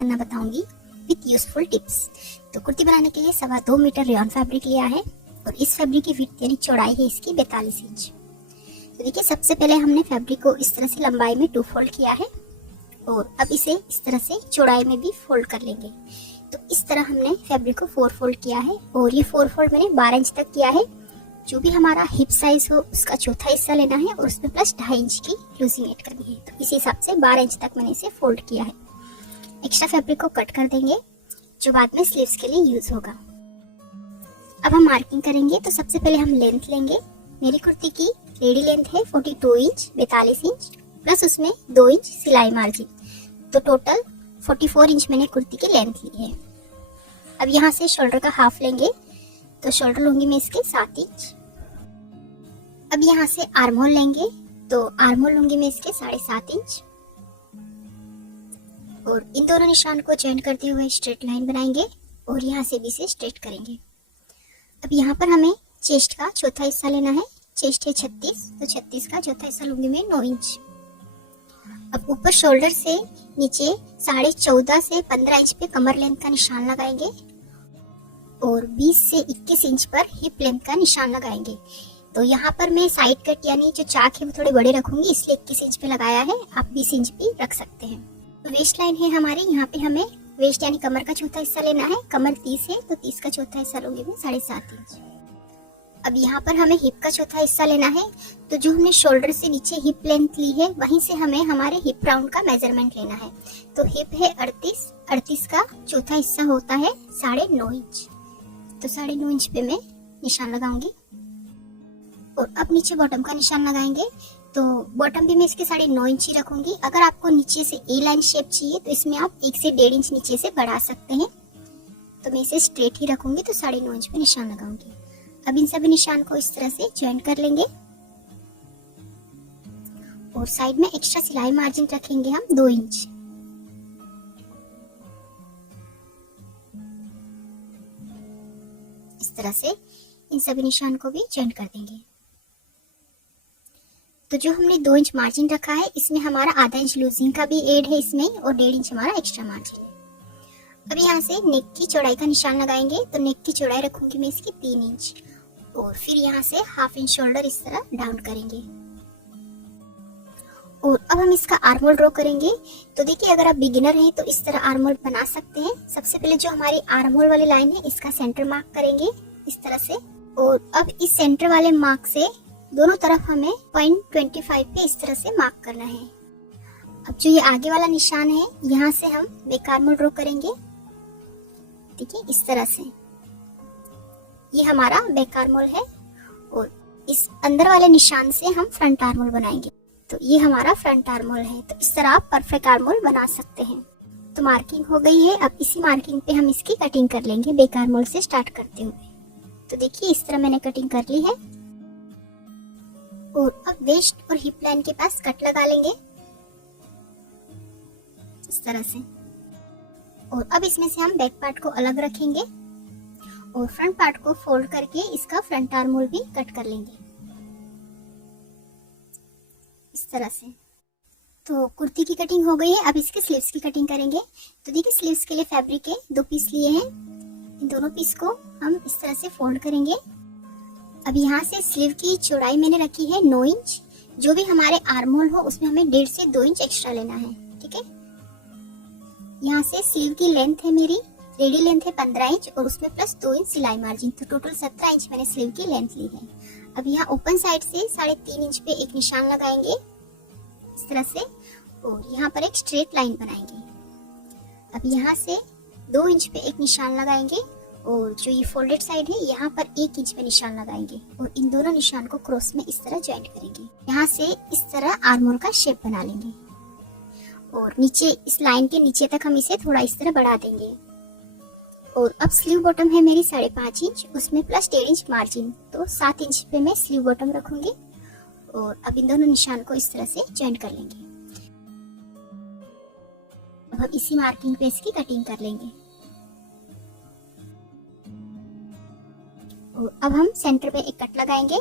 करना बताऊंगी with useful tips. तो कुर्ती बनाने के लिए 2.25 मीटर रेयॉन फैब्रिक लिया है और इस फैब्रिक की विड्थ यानी चौड़ाई है इसकी 42 इंच। तो देखिए सबसे पहले हमने फैब्रिक को इस तरह से लंबाई में 2 फोल्ड किया है और अब इसे इस तरह से चौड़ाई में भी फोल्ड कर लेंगे। तो इस तरह हमने फैब्रिक को 4 फोल्ड किया है और ये 4 फोल्ड मैंने 12 इंच तक किया है। जो भी हमारा हिप साइज हो उसका चौथा हिस्सा लेना है और उसमें प्लस 2.5 इंच की लूजिंग ऐड करनी है। तो इस हिसाब से 12 इंच तक मैंने इसे फोल्ड किया है। एक्स्ट्रा फैब्रिक को कट कर देंगे जो बाद में स्लीव्स के लिए यूज होगा। अब हम मार्किंग करेंगे। तो सबसे पहले हम लेंथ लेंगे। मेरी कुर्ती की रेडी लेंथ है 42 इंच 42 इंच प्लस उसमें 2 इंच सिलाई मार्जिन, तो टोटल 44 इंच मैंने कुर्ती की लेंथ ली है। अब यहाँ से शोल्डर का हाफ लेंगे, तो शोल्डर लूंगी मैं इसके 7 इंच। अब यहाँ से आर्म होल लेंगे, तो आर्म होल लूंगी मैं इसके 7.5 इंच और इन दोनों निशान को जॉइन करते हुए स्ट्रेट लाइन बनाएंगे और यहाँ से भी इसे स्ट्रेट करेंगे। अब यहाँ पर हमें चेस्ट का चौथा हिस्सा लेना है। चेस्ट है 36, तो 36 का चौथा हिस्सा लूंगी मैं 9 इंच। अब ऊपर शोल्डर से नीचे 14.5 से 15 इंच पे कमर लेंथ का निशान लगाएंगे और 20 से 21 इंच पर हिप लेंथ का निशान लगाएंगे। तो यहाँ पर मैं साइड कट यानी जो चाक है वो थोड़े बड़े रखूंगी, इसलिए 21 इंच पे लगाया है। आप 20 इंच भी रख सकते हैं। तो वेस्ट लाइन है हमारी, यहाँ पे हमें वेस्ट यानी कमर का चौथा हिस्सा लेना है। कमर 30 है, तो 30 का चौथा हिस्सा लूंगी मैं 7.5 इंच। अब यहाँ पर हमें हिप का चौथा हिस्सा लेना है। तो जो हमने शोल्डर से नीचे हिप लेंथ ली है वहीं से हमें हमारे हिप राउंड का मेजरमेंट लेना है। तो हिप है 38 का चौथा हिस्सा होता है 9.5 इंच, तो 9.5 इंच पे मैं निशान लगाऊंगी और अब नीचे बॉटम का निशान लगाएंगे। तो बॉटम भी मैं इसके 9.5 इंच ही रखूंगी। अगर आपको नीचे से ए लाइन शेप चाहिए तो इसमें आप 1 से 1.5 इंच नीचे से बढ़ा सकते हैं। तो मैं इसे स्ट्रेट ही रखूंगी, तो 9.5 इंच पे निशान लगाऊंगी। अब इन सभी निशान को इस तरह से ज्वाइन कर लेंगे और साइड में एक्स्ट्रा सिलाई मार्जिन रखेंगे हम 2 इंच। इस तरह से इन सभी निशान को भी ज्वाइन कर देंगे। तो जो हमने 2 इंच मार्जिन रखा है इसमें हमारा आधा इंच लूजिंग का भी ऐड है इसमें और 1.5 इंच हमारा एक्स्ट्रा मार्जिन है। अब यहाँ से नेक की चौड़ाई का निशान लगाएंगे। तो नेक की चौड़ाई रखूंगी मैं इसकी 3 इंच और फिर यहाँ से हाफ इंच शोल्डर इस तरह डाउन करेंगे और अब हम इसका आर्म होल ड्रॉ करेंगे। तो देखिए अगर आप बिगिनर हैं तो इस तरह आर्म होल बना सकते हैं। सबसे पहले जो हमारी आर्म होल वाली लाइन है इसका सेंटर मार्क करेंगे इस तरह से और अब इस सेंटर वाले मार्क से दोनों तरफ हमें 0.25 पे इस तरह से मार्क करना है। अब जो ये आगे वाला निशान है यहाँ से हम बैक आर्म होल ड्रॉ करेंगे। देखिए इस तरह से ये हमारा बैक आर्म होल है और इस अंदर वाले निशान से हम फ्रंट आर्म होल बनाएंगे। तो ये हमारा फ्रंट आर्म होल है। तो इस तरह आप परफेक्ट आर्म होल बना सकते हैं। तो मार्किंग हो गई है। अब इसी मार्किंग पे हम इसकी कटिंग कर लेंगे बैक आर्म होल से स्टार्ट करते हुए। तो देखिए इस तरह मैंने कटिंग कर ली है और अब वेस्ट और हिप लाइन के पास कट लगा लेंगे इस तरह से और अब इसमें से हम बैक पार्ट को अलग रखेंगे और फ्रंट पार्ट को फोल्ड करके इसका फ्रंट आर्म होल भी कट कर लेंगे इस तरह से। तो कुर्ती की कटिंग हो गई है। अब इसके स्लीव्स की कटिंग करेंगे। तो देखिए स्लीव्स के लिए फैब्रिक के 2 पीस लिए हैं। इन दोनों पीस को हम इस तरह से फोल्ड करेंगे। अब यहाँ से स्लीव की चौड़ाई मैंने रखी है 9 इंच। जो भी हमारे आर्म होल हो उसमें हमें 1.5 से 2 इंच एक्स्ट्रा लेना है। ठीक है, यहाँ से स्लीव की लेंथ है मेरी रेडी लेंथ है 15 इंच और उसमें प्लस 2 इंच सिलाई मार्जिन, तो टोटल 17 इंच मैंने स्लीव की लेंथ ली है। अब यहाँ ओपन साइड से 3.5 इंच पे एक निशान लगाएंगे इस तरह से और यहाँ पर एक स्ट्रेट लाइन बनाएंगे। अब यहाँ से 2 इंच पे एक निशान लगाएंगे और जो ये फोल्डेड साइड है यहाँ पर 1 इंच पे निशान लगाएंगे और इन दोनों निशान को क्रॉस में इस तरह ज्वाइंट करेंगे। यहाँ से इस तरह आर्म होल का शेप बना लेंगे और नीचे इस लाइन के नीचे तक हम इसे थोड़ा इस तरह बढ़ा देंगे। और अब स्लीव बॉटम है मेरी 5.5 इंच, उसमें प्लस 1.5 इंच मार्जिन, तो 7 इंच पे मैं स्लीव बॉटम रखूंगी और अब इन दोनों निशान को इस तरह से ज्वाइंट कर लेंगे। अब हम इसी मार्किंग पे इसकी कटिंग कर लेंगे और अब हम सेंटर पे एक कट लगाएंगे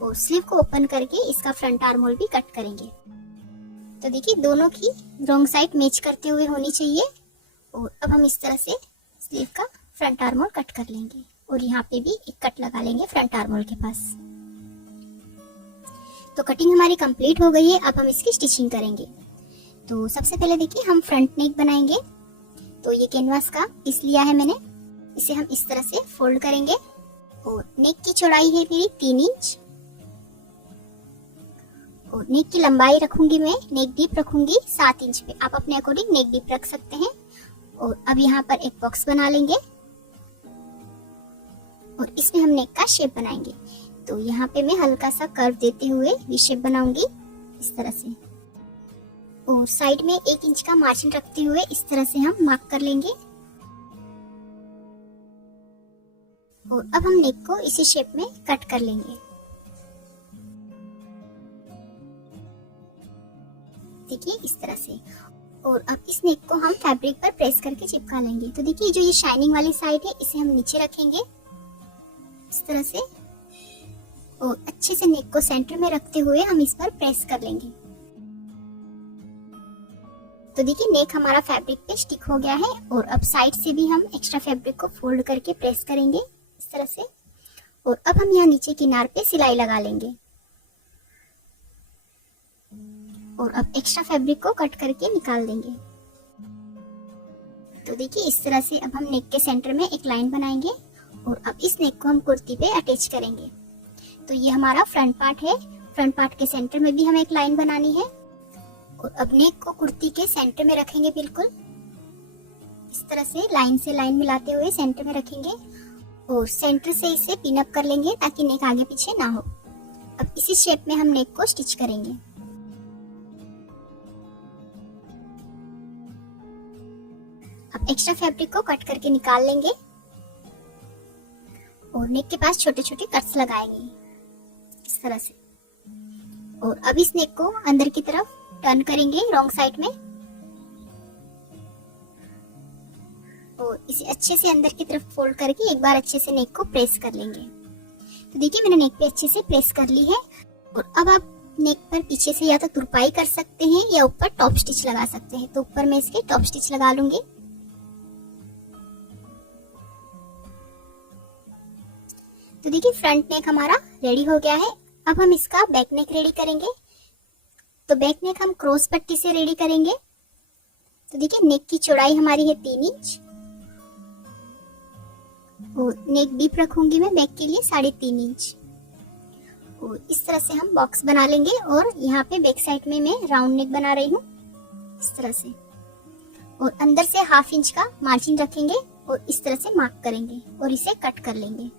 और स्लीव को ओपन करके इसका फ्रंट आर्म होल भी कट करेंगे। तो देखिए दोनों की रॉन्ग साइड मैच करते हुए होनी चाहिए और अब हम इस तरह से स्लीव का फ्रंट आर्म होल कट कर लेंगे और यहाँ पे भी एक कट लगा लेंगे फ्रंट आर्म होल के पास। तो कटिंग हमारी कंप्लीट हो गई है। अब हम इसकी स्टिचिंग करेंगे। तो सबसे पहले देखिए हम फ्रंट नेक बनाएंगे। तो ये कैनवास का पीस लिया है मैंने, इसे हम इस तरह से फोल्ड करेंगे और नेक की चौड़ाई है मेरी 3 इंच और नेक की लंबाई रखूंगी मैं, नेक डीप रखूंगी 7 इंच पे। आप अपने अकॉर्डिंग नेक डीप रख सकते हैं। और अब यहाँ पर एक बॉक्स बना लेंगे और इसमें हम नेक का शेप बनाएंगे। तो यहाँ पे मैं हल्का सा कर्व देते हुए वी शेप बनाऊंगी इस तरह से और साइड में 1 इंच का मार्जिन रखते हुए इस तरह से हम मार्क कर लेंगे। और अब हम नेक को इसी शेप में कट कर लेंगे। देखिए इस तरह से। और अब इस नेक को हम फैब्रिक पर प्रेस करके चिपका लेंगे। तो देखिए जो ये शाइनिंग वाली साइड है इसे हम नीचे रखेंगे इस तरह से और अच्छे से नेक को सेंटर में रखते हुए हम इस पर प्रेस कर लेंगे। तो देखिए नेक हमारा फैब्रिक पे स्टिक हो गया है और अब साइड से भी हम एक्स्ट्रा फैब्रिक को फोल्ड करके प्रेस करेंगे इस तरह से। और अब हम यहाँ नीचे किनार पे सिलाई लगा लेंगे और अब एक्स्ट्रा फैब्रिक को कट करके निकाल देंगे। तो देखिए इस तरह से अब हम नेक के सेंटर में एक लाइन बनाएंगे और अब इस नेक को हम कुर्ती पे अटैच करेंगे। तो ये हमारा फ्रंट पार्ट है। फ्रंट पार्ट के सेंटर में भी हमें एक लाइन बनानी है और अब नेक को कुर्ती के सेंटर में रखेंगे। बिल्कुल इस तरह से लाइन से लाइन मिलाते हुए सेंटर में रखेंगे और सेंटर से इसे पिन अप कर लेंगे ताकि नेक आगे पीछे ना हो। अब इसी शेप में हम नेक को स्टिच करेंगे। अब एक्स्ट्रा फैब्रिक को कट करके निकाल लेंगे और नेक के पास छोटे छोटे कट्स लगाएंगे इस तरह से। और अब इस नेक को अंदर की तरफ टर्न करेंगे रॉन्ग साइड में और इसे अच्छे से अंदर की तरफ फोल्ड करके एक बार अच्छे से नेक को प्रेस कर लेंगे। तो देखिए मैंने नेक पे अच्छे से प्रेस कर ली है। और अब आप नेक पर पीछे से या तो तुरपाई कर सकते हैं या ऊपर टॉप स्टिच लगा सकते हैं। तो ऊपर मैं इसके टॉप स्टिच लगा लूंगी। तो देखिए फ्रंट नेक हमारा रेडी हो गया है। अब हम इसका बैक नेक रेडी करेंगे। तो बैक नेक हम क्रॉस पट्टी से रेडी करेंगे। तो देखिए नेक की चौड़ाई हमारी है 3 इंच और नेक डीप रखूंगी मैं बैक के लिए 3.5 इंच। और इस तरह से हम बॉक्स बना लेंगे और यहाँ पे बैक साइड में मैं राउंड नेक बना रही हूँ इस तरह से। और अंदर से 1/2 इंच का मार्जिन रखेंगे और इस तरह से मार्क करेंगे और इसे कट कर लेंगे।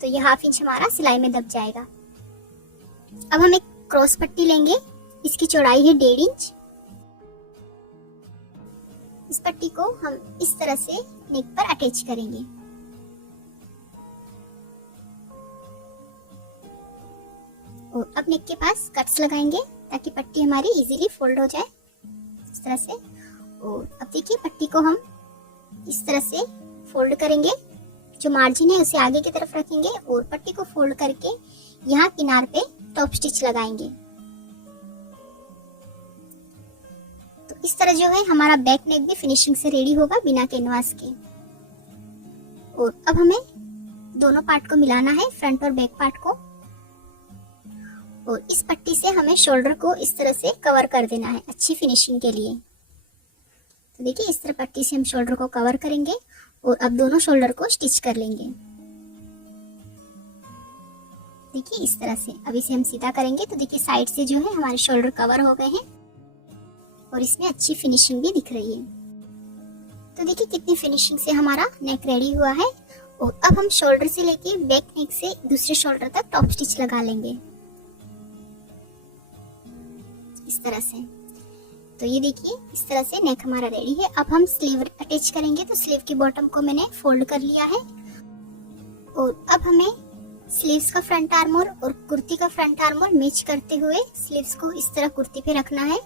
तो ये 1/2 इंच हमारा सिलाई में दब जाएगा। अब हम एक क्रॉस पट्टी लेंगे। इसकी चौड़ाई है 1.5 इंच। इस पट्टी को हम इस तरह से नेक पर अटैच करेंगे। और अब नेक के पास कट्स लगाएंगे ताकि पट्टी हमारी इजीली फोल्ड हो जाए इस तरह से। और अब देखिए पट्टी को हम इस तरह से फोल्ड करेंगे। जो मार्जिन है उसे आगे की तरफ रखेंगे और पट्टी को फोल्ड करके यहाँ किनार पे टॉप स्टिच लगाएंगे। तो इस तरह जो है हमारा बैक नेक भी फिनिशिंग से रेडी होगा बिना कैनवास के। और अब हमें दोनों पार्ट को मिलाना है, फ्रंट और बैक पार्ट को। और इस पट्टी से हमें शोल्डर को इस तरह से कवर कर देना है अच्छी फिनिशिंग के लिए। तो देखिए इस तरह पट्टी से हम शोल्डर को कवर करेंगे और अब दोनों शोल्डर को स्टिच कर लेंगे। देखिए इस तरह से। अब इसे हम सीधा करेंगे तो देखिए साइड से जो है हमारे शोल्डर कवर हो गए हैं और इसमें अच्छी फिनिशिंग भी दिख रही है। तो देखिए कितनी फिनिशिंग से हमारा नेक रेडी हुआ है। और अब हम शोल्डर से लेके बैक नेक से दूसरे शोल्डर तक टॉप स्टिच लगा लेंगे इस तरह से। तो ये देखिए इस तरह से नेक हमारा रेडी है। अब हम स्लीव अटैच करेंगे। तो स्लीव की बॉटम को मैंने फोल्ड कर लिया है और अब हमें स्लीव्स का फ्रंट आर्मोल और कुर्ती का फ्रंट आर्मोल मैच करते हुए स्लीव्स को इस तरह कुर्ती पे रखना है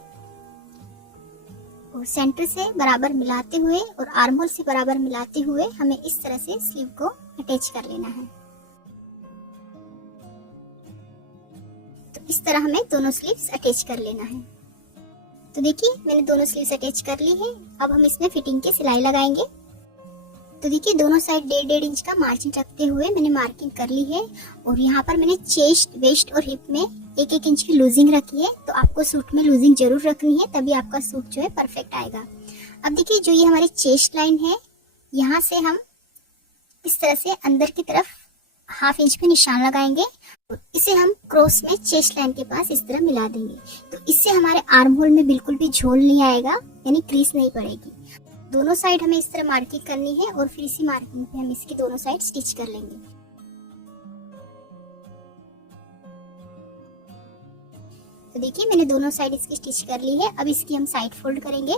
और सेंटर से बराबर मिलाते हुए और आर्मोल से बराबर मिलाते हुए हमें इस तरह से स्लीव को अटैच कर लेना है। तो इस तरह हमें दोनों स्लीव्स अटैच कर लेना है। तो देखिए मैंने दोनों स्लीव्स अटैच कर ली है। अब हम इसमें फिटिंग की सिलाई लगाएंगे। तो देखिए दोनों साइड 1.5 इंच का मार्जिन रखते हुए मैंने मार्किंग कर ली है और यहाँ पर मैंने चेस्ट, वेस्ट और हिप में 1-1 इंच की लूजिंग रखी है। तो आपको सूट में लूजिंग जरूर रखनी है, तभी आपका सूट जो है परफेक्ट आएगा। अब देखिए जो ये हमारी चेस्ट लाइन है, यहाँ से हम इस तरह से अंदर की तरफ 1/2 इंच पे निशान लगाएंगे और इसे हम क्रॉस में चेस्ट लाइन के पास इस तरह मिला देंगे। तो इससे हमारे आर्म होल में बिल्कुल भी झोल नहीं आएगा, यानी क्रीज नहीं पड़ेगी। दोनों साइड हमें इस तरह मार्किंग करनी है और फिर इसी मार्किंग पे हम इसकी दोनों साइड स्टिच कर लेंगे। तो देखिए मैंने दोनों साइड इसकी स्टिच कर ली है। अब इसकी हम साइड फोल्ड करेंगे।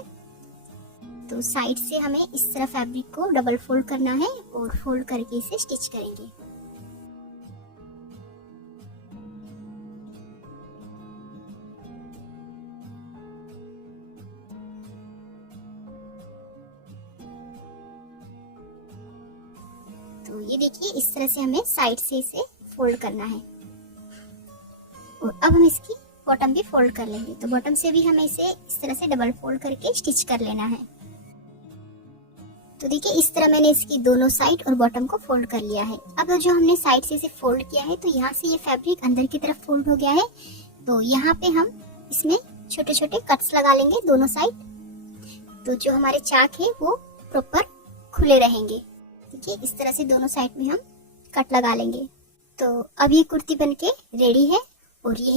तो साइड से हमें इस तरह फैब्रिक को डबल फोल्ड करना है और फोल्ड करके इसे स्टिच करेंगे। तो ये देखिए इस तरह से हमें साइड से इसे फोल्ड करना है और अब हम इसकी बॉटम भी फोल्ड कर लेंगे। तो बॉटम से भी हमें इसे इस तरह से डबल फोल्ड करके स्टिच कर लेना है। तो देखिए इस तरह मैंने इसकी दोनों साइड और बॉटम को फोल्ड कर लिया है। अब जो हमने साइड से इसे फोल्ड किया है, तो यहाँ से ये फैब्रिक अंदर की तरफ फोल्ड हो गया है। तो यहाँ पे हम इसमें छोटे छोटे कट्स लगा लेंगे दोनों साइड, तो जो हमारे चाक है वो प्रॉपर खुले रहेंगे। देखिए इस तरह से दोनों साइड में हम कट लगा लेंगे। तो अब ये कुर्ती बनके रेडी है और ये